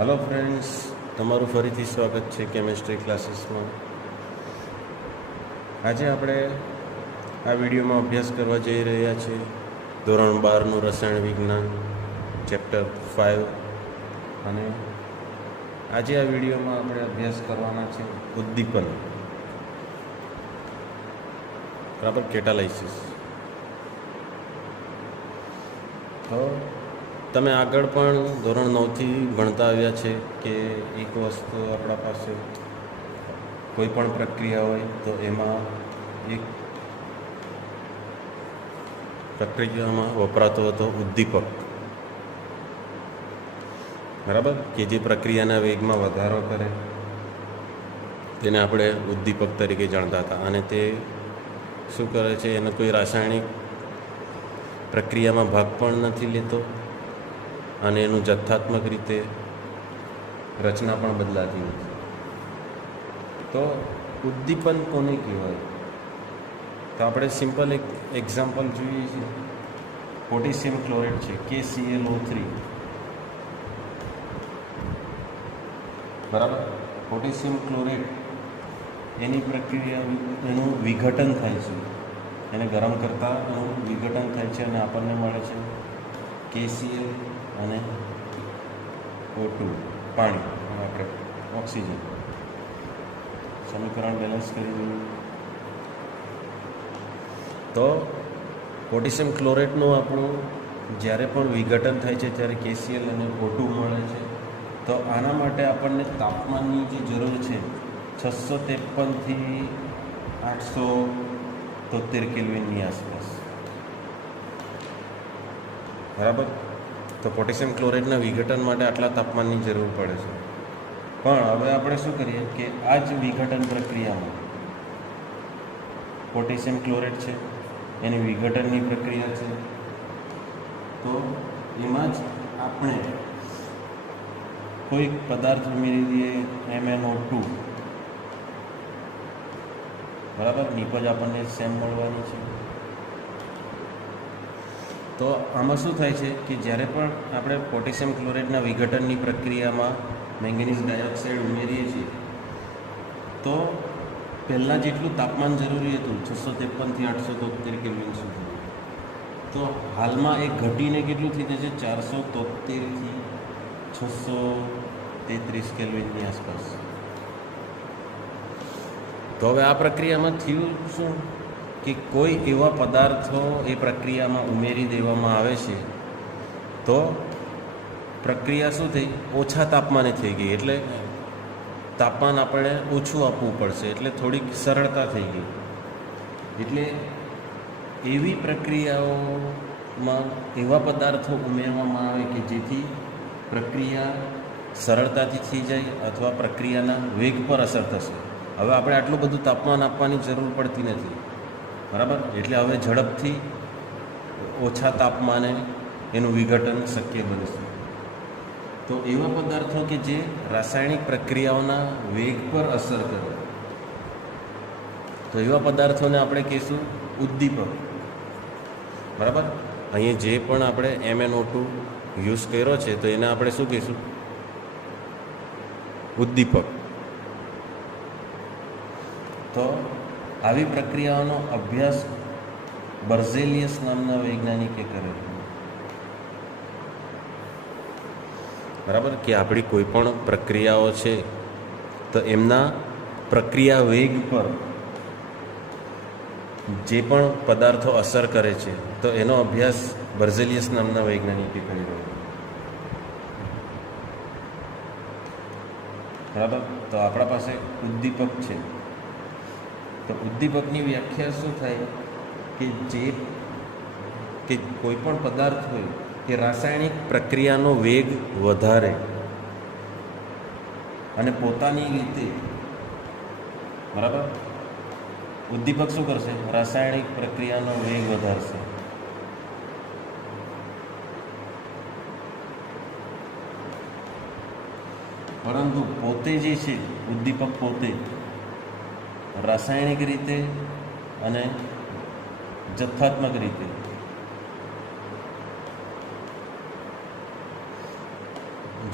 Hello friends, તમારું ફરીથી સ્વાગત છે કેમેસ્ટ્રી ક્લાસીસમાં। આજે આપણે આ વિડીયોમાં અભ્યાસ કરવા જઈ રહ્યા છીએ ધોરણ 12નું રસાયણ વિજ્ઞાન ચેપ્ટર 5 અને આજે આ વિડીયોમાં આપણે અભ્યાસ કરવાના છે ઉદ્દીપન, બરાબર, કેટાલાઇસિસ। તો તમે આગળ પણ ધોરણ 9થી ભણતા આવ્યા છે કે એક વસ્તુ આપણા પાસે કોઈ પણ પ્રક્રિયા હોય તો એમાં એક પ્રક્રિયામાં વપરાતો હતો ઉદ્દીપક, બરાબર, કે જે પ્રક્રિયાના વેગમાં વધારો કરે તેને આપણે ઉદ્દીપક તરીકે જાણતા હતા। અને તે શું કરે છે, એને કોઈ રાસાયણિક પ્રક્રિયામાં ભાગ પણ નથી લેતો અને એનું જથ્થાત્મક રીતે રચના પણ બદલાતી નથી। તો ઉદ્દીપન કોને કહેવાય? તો આપણે સિમ્પલ એક એક્ઝામ્પલ જોઈએ છીએ। પોટેશિયમ ક્લોરેટ છે, KClO3, બરાબર। પોટેશિયમ ક્લોરેટ એની પ્રક્રિયા, એનું વિઘટન થાય છે, એને ગરમ કરતાં એનું વિઘટન થાય છે અને આપણને મળે છે KCl અને O2, પાણી, અને આપણે ઓક્સિજન। સમીકરણ બેલેન્સ કરી દઈએ તો પોટેશિયમ ક્લોરેટનું આપણું જ્યારે પણ વિઘટન થાય છે ત્યારે KCl અને O2 મળે છે। તો આના માટે આપણને તાપમાનની જે જરૂર છે 653થી 873 કેલ્વિનની આસપાસ, બરાબર। તો પોટેશિયમ ક્લોરેટના વિઘટન માટે આટલા તાપમાનની જરૂર પડે છે। પણ હવે આપણે શું કરીએ કે આ જ વિઘટન પ્રક્રિયામાં પોટેશિયમ ક્લોરેટ છે, એની વિઘટનની પ્રક્રિયા છે, તો એમાં જ આપણે કોઈ પદાર્થ ઉમેરી દઈએ MnO2, બરાબર, નિપજ આપણને સેમ મળવાની છે। તો આમાં શું થાય છે કે જ્યારે પણ આપણે પોટેશિયમ ક્લોરેટના વિઘટનની પ્રક્રિયામાં મેંગેનીઝ ડાયોક્સાઇડ ઉમેરીએ છીએ તો પહેલાં જેટલું તાપમાન જરૂરી હતું 653થી 873 કેલ્વિન સુધી, તો હાલમાં એ ઘટીને કેટલું થઈ જશે 473થી 633 કેલ્વિનની આસપાસ। તો હવે આ પ્રક્રિયામાં થયું શું કે કોઈ એવા પદાર્થો એ પ્રક્રિયામાં ઉમેરી દેવામાં આવે છે તો પ્રક્રિયા શું થઈ, ઓછા તાપમાને થઈ ગઈ, એટલે તાપમાન આપણે ઓછું આપવું પડશે, એટલે થોડીક સરળતા થઈ ગઈ। એટલે એવી પ્રક્રિયાઓમાં એવા પદાર્થો ઉમેરવામાં આવે કે જેથી પ્રક્રિયા સરળતાથી થઈ જાય અથવા પ્રક્રિયાના વેગ પર અસર થશે। હવે આપણે આટલું બધું તાપમાન આપવાની જરૂર પડતી નથી, બરાબર, એટલે હવે ઝડપથી ઓછા તાપમાને એનું વિઘટન શક્ય બનશે। તો એવા પદાર્થો કે જે રાસાયણિક પ્રક્રિયાઓના વેગ પર અસર કરે, તો એવા પદાર્થોને આપણે કહીશું ઉદ્દીપક, બરાબર। અહીંયા જે પણ આપણે MnO2 યુઝ કર્યો છે તો એને આપણે શું કહીશું, ઉદ્દીપક। તો આવી પ્રક્રિયાઓનો અભ્યાસ બર્ઝેલિયસ નામના વૈજ્ઞાનિકે કર્યો, બરાબર, કે આપણી કોઈ પણ પ્રક્રિયાઓ છે તો એમના પ્રક્રિયા વેગ પર જે પણ પદાર્થો અસર કરે છે તો એનો અભ્યાસ બર્ઝેલિયસ નામના વૈજ્ઞાનિકે કર્યો, બરાબર। તો આપણા પાસે ઉદ્દીપક છે, તો ઉદ્દીપકની વ્યાખ્યા શું થાય કે કોઈ પણ પદાર્થ હોય કે રાસાયણિક પ્રક્રિયાનો વેગ વધારે અને પોતાની રીતે, બરાબર, ઉદ્દીપક શું કરશે, રાસાયણિક પ્રક્રિયાનો વેગ વધારશે, પરંતુ પોતે જે છે ઉદ્દીપક પોતે રાસાયણિક રીતે અને જથ્થાત્મક રીતે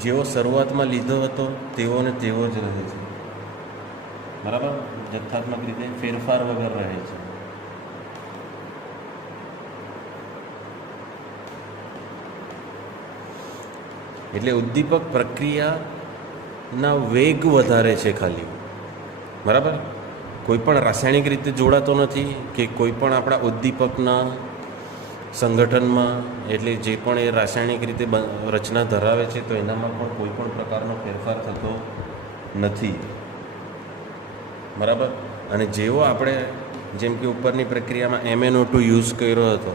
જેવો શરૂઆતમાં લીધો હતો તેવો ને તેવો જ રહે છે. બરાબર, જથ્થાત્મક રીતે ફેરફાર વગર રહે છે. એટલે ઉદ્દીપક પ્રક્રિયાના વેગ વધારે છે ખાલી. બરાબર, કોઈ પણ રાસાયણિક રીતે જોડાતો નથી કે કોઈ પણ આપણા ઉદ્દીપકના સંગઠનમાં, એટલે જે પણ એ રાસાયણિક રીતે રચના ધરાવે છે તો એનામાં પણ કોઈ પણ પ્રકારનો ફેરફાર થતો નથી. બરાબર, અને જેવો આપણે જેમ કે ઉપરની પ્રક્રિયામાં MnO2 યુઝ કર્યો હતો,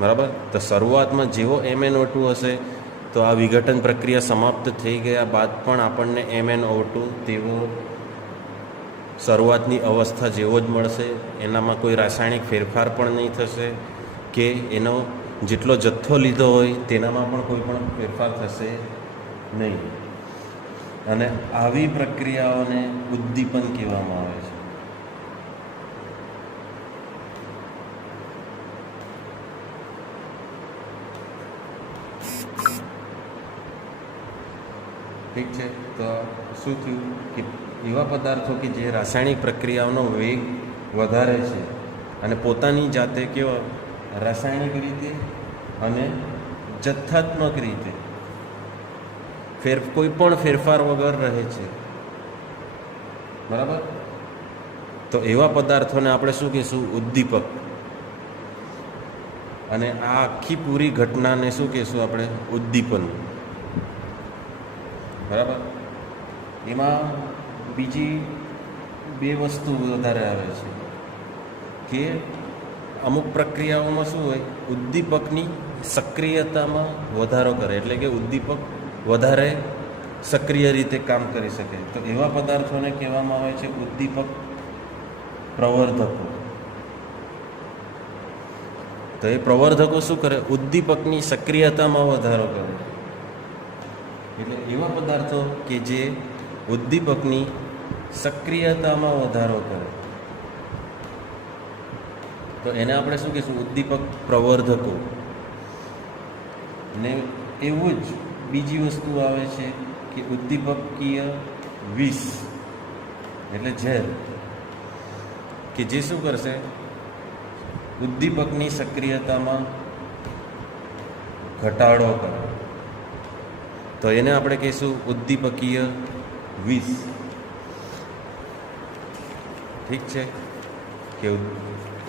બરાબર, તો શરૂઆતમાં જેવો MnO2 હશે તો આ વિઘટન પ્રક્રિયા સમાપ્ત થઈ ગયા બાદ પણ આપણને MnO2 તેવો શરૂઆતની અવસ્થા જેવો જ મળશે. એનામાં કોઈ રાસાયણિક ફેરફાર પણ નહીં થશે કે એનો જેટલો જથ્થો લીધો હોય તેનામાં પણ કોઈ પણ ફેરફાર થશે નહીં. અને આવી પ્રક્રિયાઓને ઉદ્દીપન કહેવામાં આવે છે. ઠીક છે, તો શું થયું કે એવા પદાર્થો કે જે રાસાયણિક પ્રક્રિયાઓનો વેગ વધારે છે અને પોતાની જાતે કેવા રાસાયણિક રીતે અને જથ્થાત્મક રીતે કોઈ પણ ફેરફાર વગર રહે છે. બરાબર, તો એવા પદાર્થોને આપણે શું કહીશું? ઉદ્દીપક. અને આ આખી પૂરી ઘટનાને શું કહીશું આપણે? ઉદ્દીપન. બરાબર, એમાં બીજી બે વસ્તુ વધારે આવે છે કે અમુક પ્રક્રિયાઓમાં શું હોય? ઉદ્દીપકની સક્રિયતામાં વધારો કરે, એટલે કે ઉદ્દીપક વધારે સક્રિય રીતે કામ કરી શકે. તો એવા પદાર્થોને કહેવામાં આવે છે ઉદ્દીપક પ્રવર્ધકો. તો એ પ્રવર્ધકો શું કરે? ઉદ્દીપકની સક્રિયતામાં વધારો કરે. એટલે એવા પદાર્થો કે જે ઉદ્દીપકની સક્રિયતામાં વધારો કરે તો એને આપણે શું કહીશું? ઉદ્દીપક પ્રવર્ધકો. ને એવું જ બીજી વસ્તુ આવે છે કે ઉદ્દીપકીય વિષ, એટલે ઝેર, કે જે શું કરશે? ઉદ્દીપકની સક્રિયતામાં ઘટાડો કરે. તો એને આપણે કહીશું ઉદ્દીપકીય વિષ. ઠીક છે, કે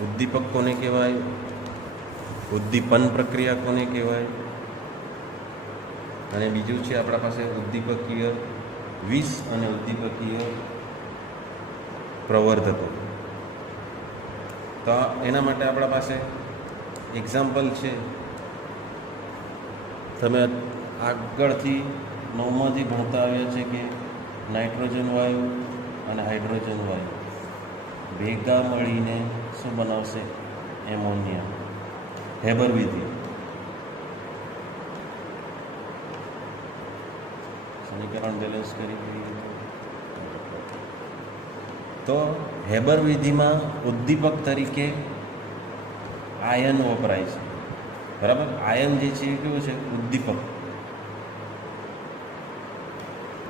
ઉદ્દીપક કોને કહેવાય? ઉદ્દીપન પ્રક્રિયા કોને કહેવાય? અને બીજું છે આપણા પાસે ઉદ્દીપકીય વિષ અને ઉદ્દીપકીય પ્રવર્ધકો. તો એના માટે આપણા પાસે એક્ઝામ્પલ છે. તમે આગળથી 9માંથી ભણતા આવ્યા છે કે નાઇટ્રોજન વાયુ અને હાઇડ્રોજન વાયુ ભેગા મળીને શું બનાવશે? એમોનિયા. હેબર વિધિ. સમીકરણ બેલેન્સ કરી. તો હેબર વિધિમાં ઉદ્દીપક તરીકે આયન વપરાય છે. બરાબર, આયન જે છે એ કેવું છે? ઉદ્દીપક,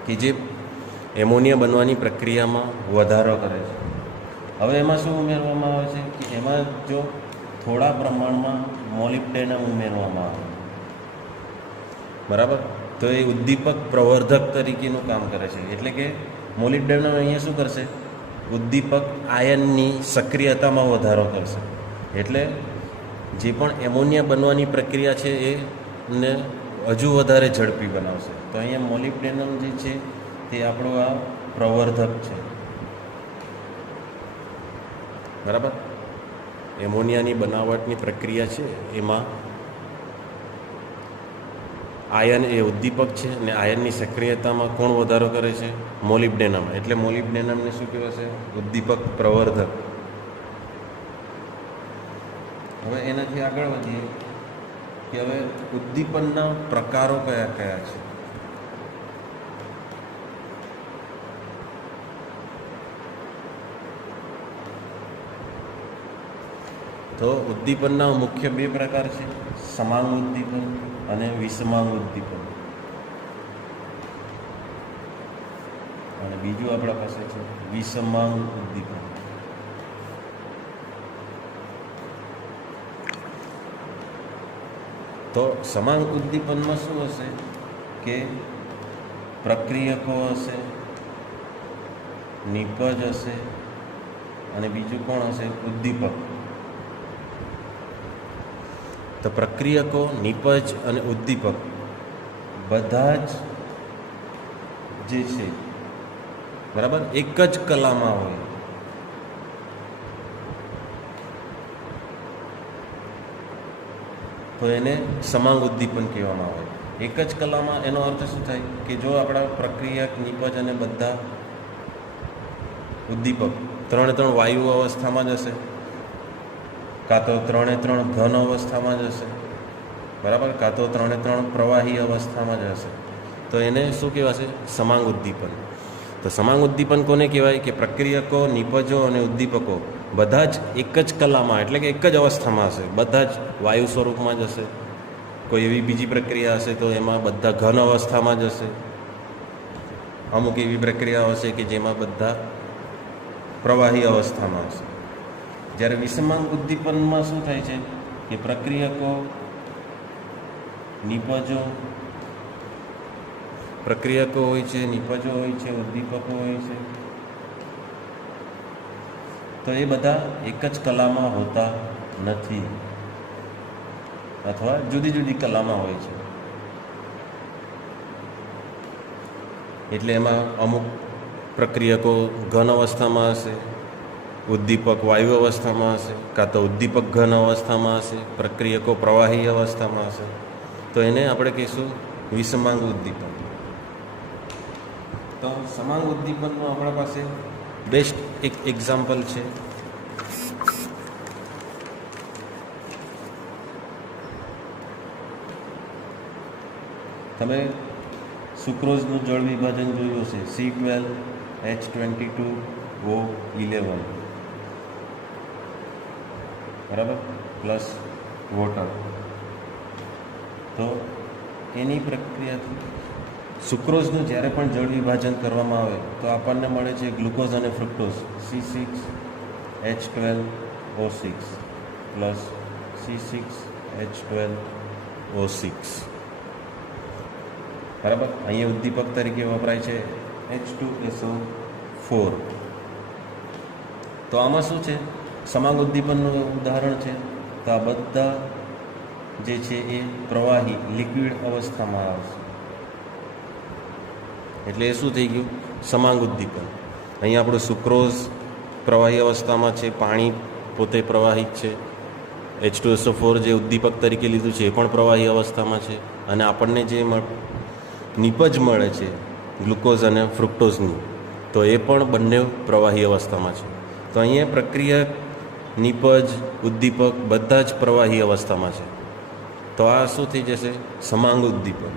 કે જે એમોનિયા બનવાની પ્રક્રિયામાં વધારો કરે છે. હવે એમાં શું ઉમેરવામાં આવે છે કે એમાં જો થોડા પ્રમાણમાં મોલિબ્ડેનમ ઉમેરવામાં આવે, બરાબર, તો એ ઉદ્દીપક પ્રવર્ધક તરીકેનું કામ કરે છે. એટલે કે મોલિબ્ડેનમ અહીંયા શું કરશે? ઉદ્દીપક આયનની સક્રિયતામાં વધારો કરશે. એટલે જે પણ એમોનિયા બનવાની પ્રક્રિયા છે એને હજુ વધારે ઝડપી બનાવશે. તો અહીંયા મોલિબ્ડેનમ જે છે તે આપણો આ પ્રવર્ધક છે. બરાબર, એમોનિયાની બનાવટની પ્રક્રિયા છે એમાં આયન એ ઉદ્દીપક છે અને આયનની સક્રિયતામાં કોણ વધારો કરે છે? મોલિબ્ડેનમ. એટલે મોલિબ્ડેનમને શું કહેવાશે? ઉદ્દીપક પ્રવર્ધક. હવે એનાથી આગળ વધીએ કે હવે ઉદ્દીપનના પ્રકારો કયા કયા છે? તો ઉદ્દીપનના મુખ્ય બે પ્રકાર છે, સમાંગ ઉદ્દીપન અને વિષમાંગ ઉદ્દીપન. અને બીજું આપણા પાસે છે વિષમાંગ ઉદ્દીપન. તો સમાંગ ઉદ્દીપનમાં શું હશે કે પ્રક્રિયકો હશે, નિપજ હશે અને બીજું કોણ હશે? ઉદ્દીપક. તો પ્રક્રિયકો, નિપજ અને ઉદ્દીપક બધા જ જે છે બરાબર એક જ કલામાં હોય. તો એને સમાંગ ઉદ્દીપન કહેવામાં આવે. એક જ કલામાં એનો અર્થ શું થાય કે જો આપણા પ્રક્રિયક, નિપજ અને બધા ઉદ્દીપક ત્રણે ત્રણ વાયુ અવસ્થામાં જ હશે, કાં તો ત્રણે ત્રણ ઘન અવસ્થામાં જ હશે, બરાબર, કાં તો ત્રણે ત્રણ પ્રવાહી અવસ્થામાં જ હશે, તો એને શું કહેવાશે? સમાંગ ઉદ્દીપન. તો સમાંગ ઉદ્દીપન કોને કહેવાય કે પ્રક્રિયકો, નિપજો અને ઉદ્દીપકો બધા જ એક જ કલામાં એટલે કે એક જ અવસ્થામાં હશે. બધા જ વાયુ સ્વરૂપમાં જ હશે. કોઈ એવી બીજી પ્રક્રિયા હશે તો એમાં બધા ઘન અવસ્થામાં જ હશે. અમુક એવી પ્રક્રિયાઓ હશે કે જેમાં બધા પ્રવાહી અવસ્થામાં હશે. જ્યારે વિષમાંગ ઉદ્દીપનમાં શું થાય છે કે પ્રક્રિયકો, નિપજો હોય છે, નિપજો હોય છે, ઉદ્દીપકો હોય છે, તો એ બધા એક જ કલામાં હોતા નથી અથવા જુદી જુદી કલામાં હોય છે. એટલે એમાં અમુક પ્રક્રિયકો ઘન અવસ્થામાં હશે, ઉદ્દીપક વાયુ અવસ્થામાં હશે, કાં તો ઉદ્દીપક ઘન અવસ્થામાં હશે, પ્રક્રિયકો પ્રવાહી અવસ્થામાં હશે. તો એને આપણે કહીશું વિષમાંગ ઉદ્દીપન. તો સમાંગ ઉદ્દીપનનું આપણા પાસે બેસ્ટ એક એક્ઝામ્પલ છે. તમે સુક્રોઝનું જળ વિભાજન જોયું હશે, C12H22O11 બરાબર પ્લસ વોટર. તો એની પ્રક્રિયાથી સુક્રોઝનું જ્યારે પણ જળ વિભાજન કરવામાં આવે તો આપણને મળે છે ગ્લુકોઝ અને ફ્રુક્ટોઝ C6H12O6 પ્લસ C6H12O6 બરાબર. અહીંયા ઉદ્દીપક તરીકે વપરાય છે H2SO4. તો આમાં શું છે? સમાંગ ઉદ્દીપનનું ઉદાહરણ છે. તો આ બધા જે છે એ પ્રવાહી લિક્વિડ અવસ્થામાં આવશે. એટલે એ શું થઈ ગયું? સમાંગ ઉદ્દીપન. અહીંયા આપણું સુક્રોઝ પ્રવાહી અવસ્થામાં છે, પાણી પોતે પ્રવાહી જ છે, H2SO4 જે ઉદ્દીપક તરીકે લીધું છે એ પણ પ્રવાહી અવસ્થામાં છે, અને આપણને જે નિપજ મળે છે ગ્લુકોઝ અને ફ્રુક્ટોઝની, તો એ પણ બંને પ્રવાહી અવસ્થામાં છે. તો અહીંયા પ્રક્રિયા, નિપજ, ઉદ્દીપક બધા જ પ્રવાહી અવસ્થામાં છે. તો આ શું થઈ જશે? સમાંગ ઉદ્દીપન.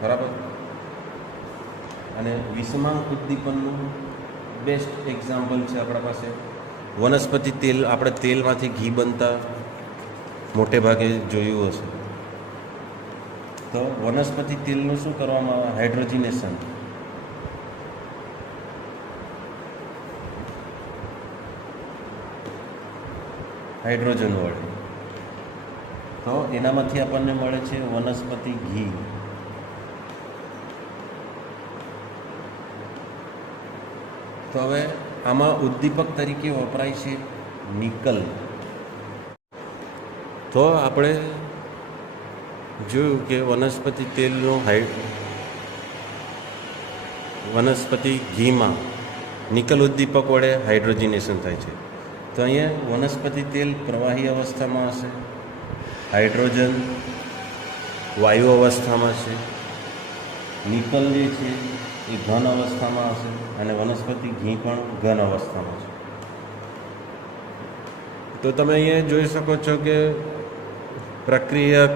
બરાબર. અને વિષમાંગ ઉદ્દીપનનું બેસ્ટ એક્ઝામ્પલ છે આપણા પાસે વનસ્પતિ તેલ. આપણે તેલમાંથી ઘી બનતા મોટે ભાગે જોયું હશે. તો વનસ્પતિ તેલનું શું કરવામાં આવે? હાઇડ્રોજનેશન. હાઇડ્રોજન વડે. તો એનામાંથી આપણને મળે છે વનસ્પતિ ઘી. તો હવે આમાં ઉદ્દીપક તરીકે વપરાય છે નિકલ. તો આપણે જોયું કે વનસ્પતિ તેલનું વનસ્પતિ ઘીમાં નિકલ ઉદ્દીપક વડે હાઇડ્રોજનેશન થાય છે. તો અહીંયા વનસ્પતિ તેલ પ્રવાહી અવસ્થામાં હશે, હાઇડ્રોજન વાયુ અવસ્થામાં છે, નિકલ જે છે એ ઘન અવસ્થામાં હશે, અને વનસ્પતિ ઘી પણ ઘન અવસ્થામાં છે. તો તમે અહીંયા જોઈ શકો છો કે પ્રક્રિયક,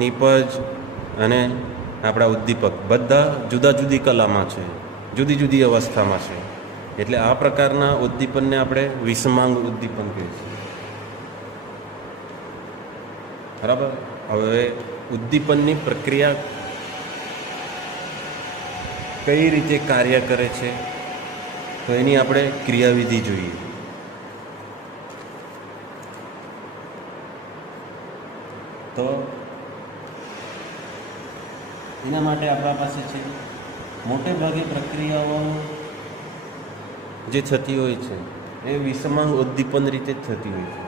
નિપજ અને આપણા ઉદ્દીપક બધા જુદા જુદી કલામાં છે, જુદી જુદી અવસ્થામાં છે. એટલે આ પ્રકારના ઉદ્દીપનને આપણે વિષમાંગ ઉદ્દીપન કહીએ છીએ. બરાબર. હવે ઉદ્દીપનની પ્રક્રિયા કઈ રીતે કાર્ય કરે છે, તો એની આપણે ક્રિયાવિધિ જોઈએ. તો એના માટે આપણા પાસે છે મોટે ભાગે પ્રક્રિયાઓ જે થતી હોય છે એ વિષમાંગ ઉદ્દીપન રીતે જ થતી હોય છે.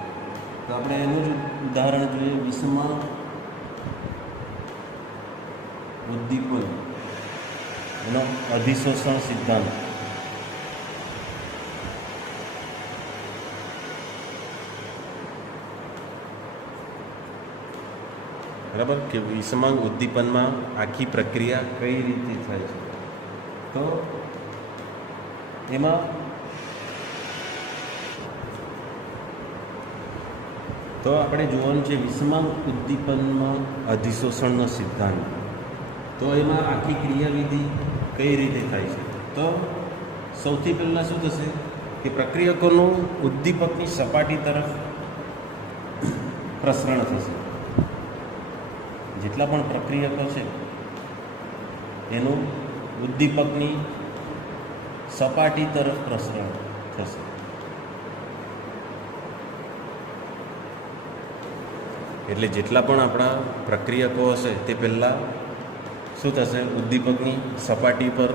તો આપણે એનું જ ઉદાહરણ જોઈએ. વિષમાંગ ઉદ્દીપન એનો અધિશોષણ સિદ્ધાંત. બરાબર, કે વિષમાંગ ઉદ્દીપનમાં આખી પ્રક્રિયા કઈ રીતે થાય છે. તો એમાં આપણે જોવાનું છે વિષમાંગ ઉદ્દીપનમાં અધિશોષણનો સિદ્ધાંત. તો એમાં આખી ક્રિયાવિધિ કઈ રીતે થાય છે. તો સૌથી પહેલાં શું થશે કે પ્રક્રિયકોનું ઉદ્દીપકની સપાટી તરફ પ્રસરણ થશે. જેટલા પણ પ્રક્રિયકો છે એનું ઉદ્દીપકની સપાટી તરફ પ્રસરણ થશે. એટલે જેટલા પણ આપણા પ્રક્રિયકો હશે તે પહેલાં શું થશે, ઉદ્દીપકની સપાટી પર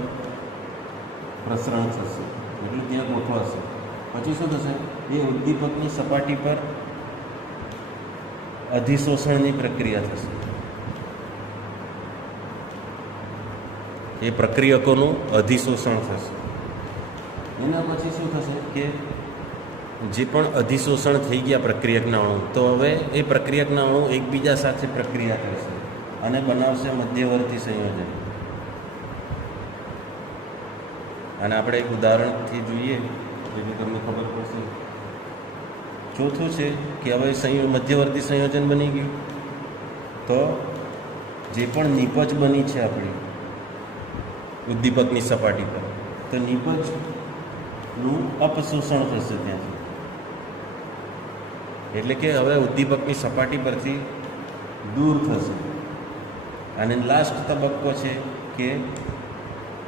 પ્રસરણ થશે, એટલે ત્યાં ગોઠવાશે. પછી શું થશે, એ ઉદ્દીપકની સપાટી પર અધિશોષણની પ્રક્રિયા થશે. એ પ્રક્રિયકોનું અધિશોષણ થશે. એના પછી શું થશે કે જે પણ અધિશોષણ થઈ ગયા પ્રક્રિયકના અણુ, તો હવે એ પ્રક્રિયકના અણુ એકબીજા સાથે પ્રક્રિયા કરશે અને બનાવશે મધ્યવર્તી સંયોજન. અને આપણે એક ઉદાહરણથી જોઈએ જેથી તમને ખબર પડશે. ચોથું છે કે હવે મધ્યવર્તી સંયોજન બની ગયું, તો જે પણ નિપજ બની છે આપણી ઉદ્દીપકની સપાટી પર, તો નિપજનું અપશોષણ થશે ત્યાંથી. એટલે કે હવે ઉદ્દીપકની સપાટી પરથી દૂર થશે. અને લાસ્ટ તબક્કો છે કે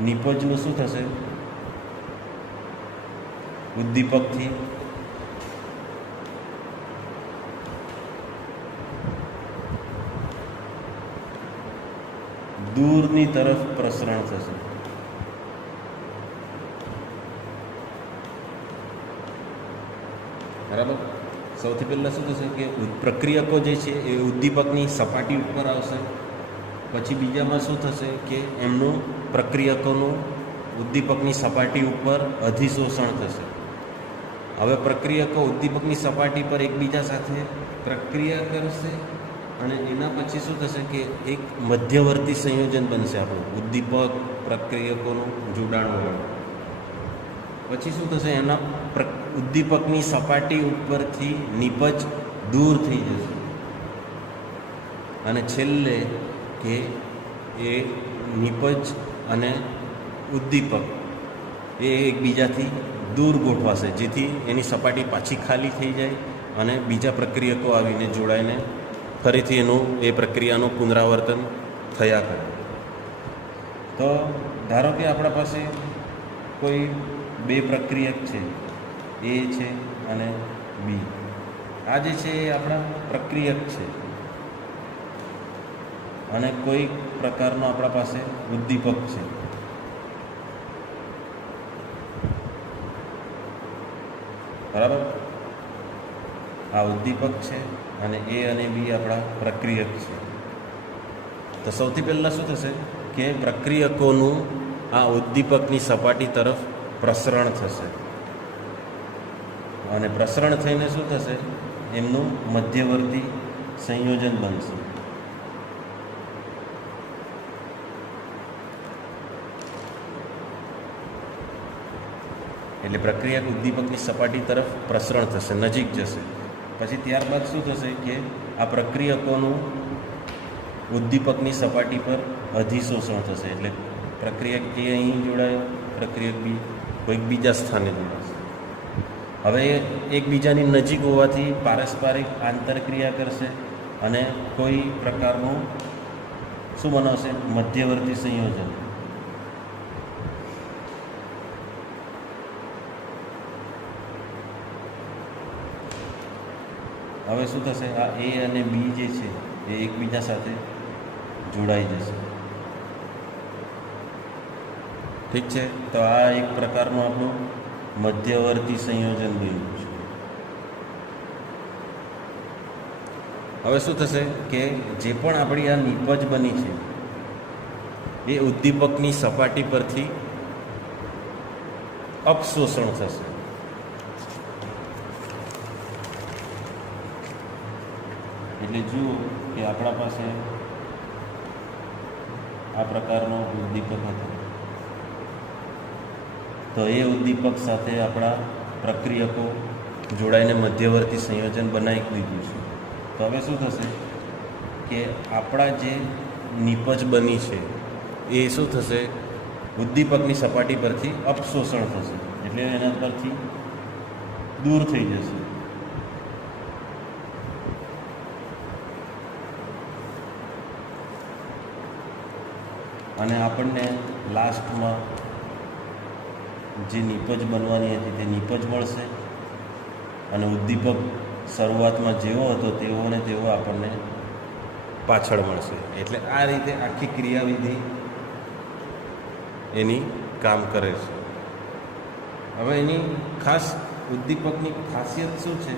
નિપજનું શું થશે, ઉદ્દીપકથી દૂરની તરફ પ્રસરણ થશે. બરાબર. સૌથી પહેલાં શું થશે કે પ્રક્રિયકો જે છે એ ઉદ્દીપકની સપાટી ઉપર આવશે. પછી બીજામાં શું થશે કે એમનું પ્રક્રિયકોનું ઉદ્દીપકની સપાટી ઉપર અધિશોષણ થશે. હવે પ્રક્રિયકો ઉદ્દીપકની સપાટી પર એકબીજા સાથે પ્રક્રિયા કરશે અને એના પછી શું થશે કે એક મધ્યવર્તી સંયોજન બનશે આપણું ઉદ્દીપક પ્રક્રિયકોનું જોડાણ. પછી શું થશે, એના ઉદ્દીપકની સપાટી ઉપરથી નિપજ દૂર થઈ જશે. અને છેલ્લે કે એ નિપજ અને ઉદ્દીપક એ એકબીજાથી દૂર ગોઠવાશે, જેથી એની સપાટી પાછી ખાલી થઈ જાય અને બીજા પ્રક્રિયકો આવીને જોડાઈને ફરીથી એ પ્રક્રિયાનું પુનરાવર્તન થયા કરે. તો ધારો કે આપણા પાસે કોઈ બે પ્રક્રિયક છે, એ છે અને બી. આ જે છે એ આપણા પ્રક્રિયક છે અને કોઈ પ્રકારનો આપણા પાસે ઉદ્દીપક છે. બરાબર. આ ઉદ્દીપક છે અને એ અને બી આપણા પ્રક્રિયક છે. તો સૌથી પહેલાં શું થશે કે પ્રક્રિયકોનું આ ઉદ્દીપકની સપાટી તરફ પ્રસરણ થશે અને પ્રસરણ થઈને શું થશે, એમનું મધ્યવર્તી સંયોજન બનશે. એટલે પ્રક્રિયક ઉદ્દીપકની સપાટી તરફ પ્રસરણ થશે, નજીક જશે. પછી ત્યારબાદ શું થશે કે આ પ્રક્રિયકોનું ઉદ્દીપકની સપાટી પર અધિશોષણ થશે. એટલે પ્રક્રિયક એ અહીં જોડાયો, પ્રક્રિયક બી કોઈક બીજા સ્થાને જોડાશે. હવે એકબીજાની નજીક હોવાથી પારસ્પરિક આંતરક્રિયા કરશે અને કોઈ પ્રકારનું શું બનાવશે, મધ્યવર્તી સંયોજન. હવે શું થશે, આ એ અને બી જે છે એ એકબીજા સાથે જોડાઈ જશે. ઠીક છે, તો આ એક પ્રકારનું આપણું મધ્યવર્તી સંયોજન બન્યું છે. હવે શું થશે કે જે પણ આપણી આ નિપજ બની છે એ ઉદ્દીપકની સપાટી પરથી અપશોષણ થશે. એટલે જુઓ કે આપણા પાસે આ પ્રકારનો ઉદ્દીપક હતો, તો એ ઉદ્દીપક સાથે આપણા પ્રક્રિયકો જોડાઈને મધ્યવર્તી સંયોજન બનાવી દીધું છે. તો હવે શું થશે કે આપણા જે નિપજ બની છે એ શું થશે, ઉદ્દીપકની સપાટી પરથી અપશોષણ થશે, એટલે એના પરથી દૂર થઈ જશે. અને આપણને લાસ્ટમાં જે નિપજ બનવાની હતી તે નિપજ મળશે, અને ઉદ્દીપક શરૂઆતમાં જેવો હતો તેવો ને તેવો આપણને પાછળ મળશે. એટલે આ રીતે આખી ક્રિયાવિધિ એની કામ કરે છે. હવે એની ખાસ ઉદ્દીપકની ખાસિયત શું છે,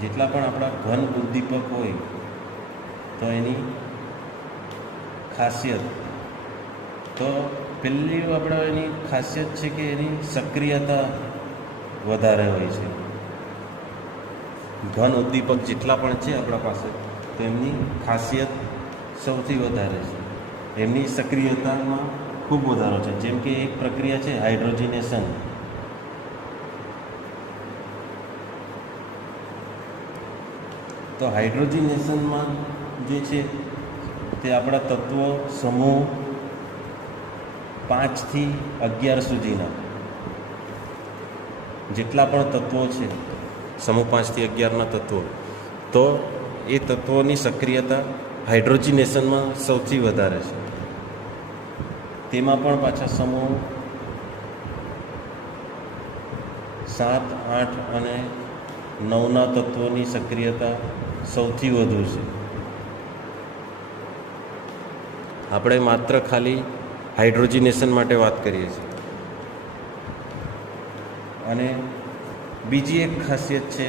જેટલા પણ આપણા ઘન ઉદ્દીપક હોય તો એની ખાસિયત, તો પહેલી આપણે એની ખાસિયત છે કે એની સક્રિયતા વધારે હોય છે. ઘન ઉદ્દીપક જેટલા પણ છે આપણા પાસે, તો એમની ખાસિયત સૌથી વધારે છે, એમની સક્રિયતામાં ખૂબ વધારો છે. જેમ કે એક પ્રક્રિયા છે હાઇડ્રોજનેશન. તો હાઇડ્રોજનેશનમાં જે છે તે આપણા તત્વો સમૂહ 5 થી 11 સુધીના જેટલા પણ તત્વો છે, સમૂહ 5 થી 11ના તત્વો, તો એ તત્વોની સક્રિયતા હાઇડ્રોજનેશનમાં સૌથી વધારે છે. તેમાં પણ પાછા સમૂહ 7, 8 અને 9ના તત્વોની સક્રિયતા સૌથી વધુ છે. આપણે માત્ર ખાલી હાઇડ્રોજનેશન માટે વાત કરીએ છીએ. અને બીજી એક ખાસિયત છે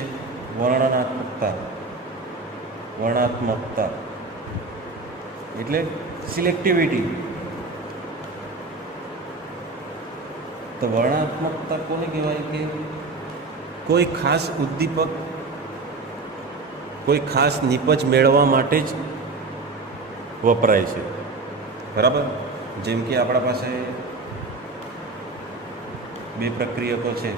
વર્ણનાત્મકતા એટલે સિલેક્ટિવિટી. તો વર્ણનાત્મકતા કોને કહેવાય કે કોઈ ખાસ ઉદ્દીપક કોઈ ખાસ નિપજ મેળવવા માટે જ વપરાય છે. બરાબર? જેમ કે આપણા પાસે 2 પ્રક્રિયકો છે,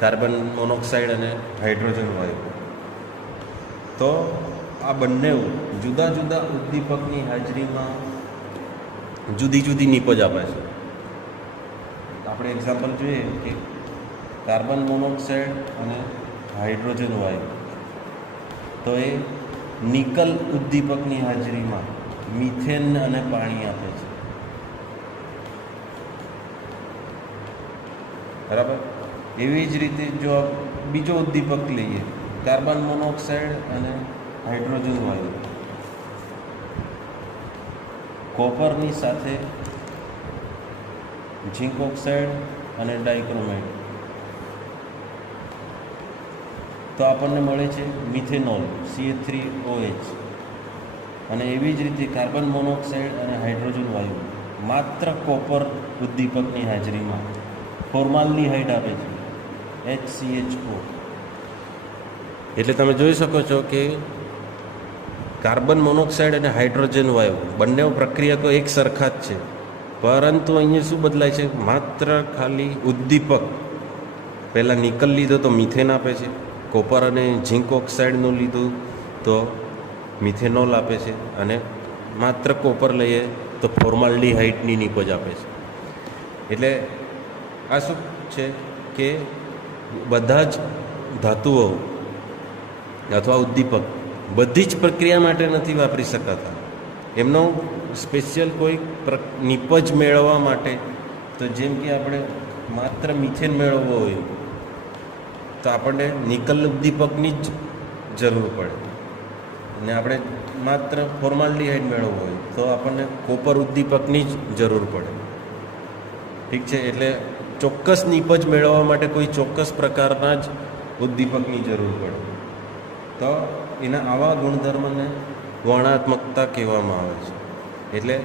કાર્બન મોનોક્સાઇડ અને હાઇડ્રોજન વાયુ. તો આ બંને જુદા જુદા ઉદ્દીપકની હાજરીમાં જુદી જુદી નિપજ આપે છે. આપણે એક્ઝામ્પલ જોઈએ કે કાર્બન મોનોક્સાઇડ અને હાઇડ્રોજન વાયુ, તો એ નિકલ ઉદ્દીપકની હાજરીમાં મિથેન અને પાણી આપે છે. બરાબર? એવી જ રીતે જો બીજો ઉદ્દીપક લઈએ, કાર્બન મોનોક્સાઇડ અને હાઇડ્રોજન વાયુ, કોપરની સાથે ઝિંક ઓક્સાઇડ અને ડાઇક્રોમેટ, તો આપણને મળે છે મિથેનોલ CH3OH. અને એવી જ રીતે કાર્બન મોનોક્સાઇડ અને હાઇડ્રોજન વાયુ માત્ર કોપર ઉદ્દીપકની હાજરીમાં ફોર્માલ્ડીહાઇડ આપે છે HCHO. એટલે તમે જોઈ શકો છો કે કાર્બન મોનોક્સાઇડ અને હાઇડ્રોજન વાયુ બંને પ્રક્રિયકો એક સરખા જ છે, પરંતુ અહીંયા શું બદલાય છે, માત્ર ખાલી ઉદ્દીપક. પહેલાં નિકલ લીધો તો મિથેન આપે છે, કોપર અને ઝિંક ઓક્સાઇડનું લીધું તો મિથેનોલ આપે છે, અને માત્ર કોપર લઈએ તો ફોર્માલ્ડીહાઇડની નિપજ આપે છે. એટલે આ શું છે કે બધા જ ધાતુઓ અથવા ઉદ્દીપક બધી જ પ્રક્રિયા માટે નથી વાપરી શકાતા. એમનો સ્પેશિયલ કોઈ નિપજ મેળવવા માટે, તો જેમ કે આપણે માત્ર મિથેન મેળવવો હોય તો આપણને નિકલ ઉદ્દીપકની જ જરૂર પડે. અને આપણે માત્ર ફોર્માલ્ડીહાઇડ મેળવવું હોય તો આપણને કોપર ઉદ્દીપકની જ જરૂર પડે. ઠીક છે, એટલે ચોક્કસ નિપજ મેળવવા માટે કોઈ ચોક્કસ પ્રકારના જ ઉદ્દીપકની જરૂર પડે. તો એના આવા ગુણધર્મને વર્ણાત્મકતા કહેવામાં આવે છે. એટલે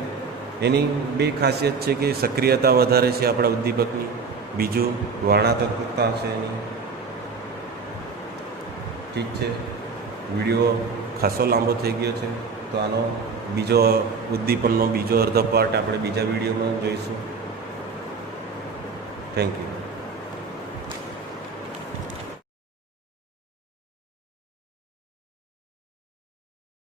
એની બે ખાસિયત છે કે સક્રિયતા વધારે છે આપણા ઉદ્દીપકની, બીજું વર્ણાત્મકતા છે એની. ઠીક છે, વિડીયો ખાસો લાંબો થઈ ગયો છે, તો આનો બીજો ઉદ્દીપનનો બીજો અડધો પાર્ટ આપણે બીજા વિડીયોમાં જોઈશું. Thank you.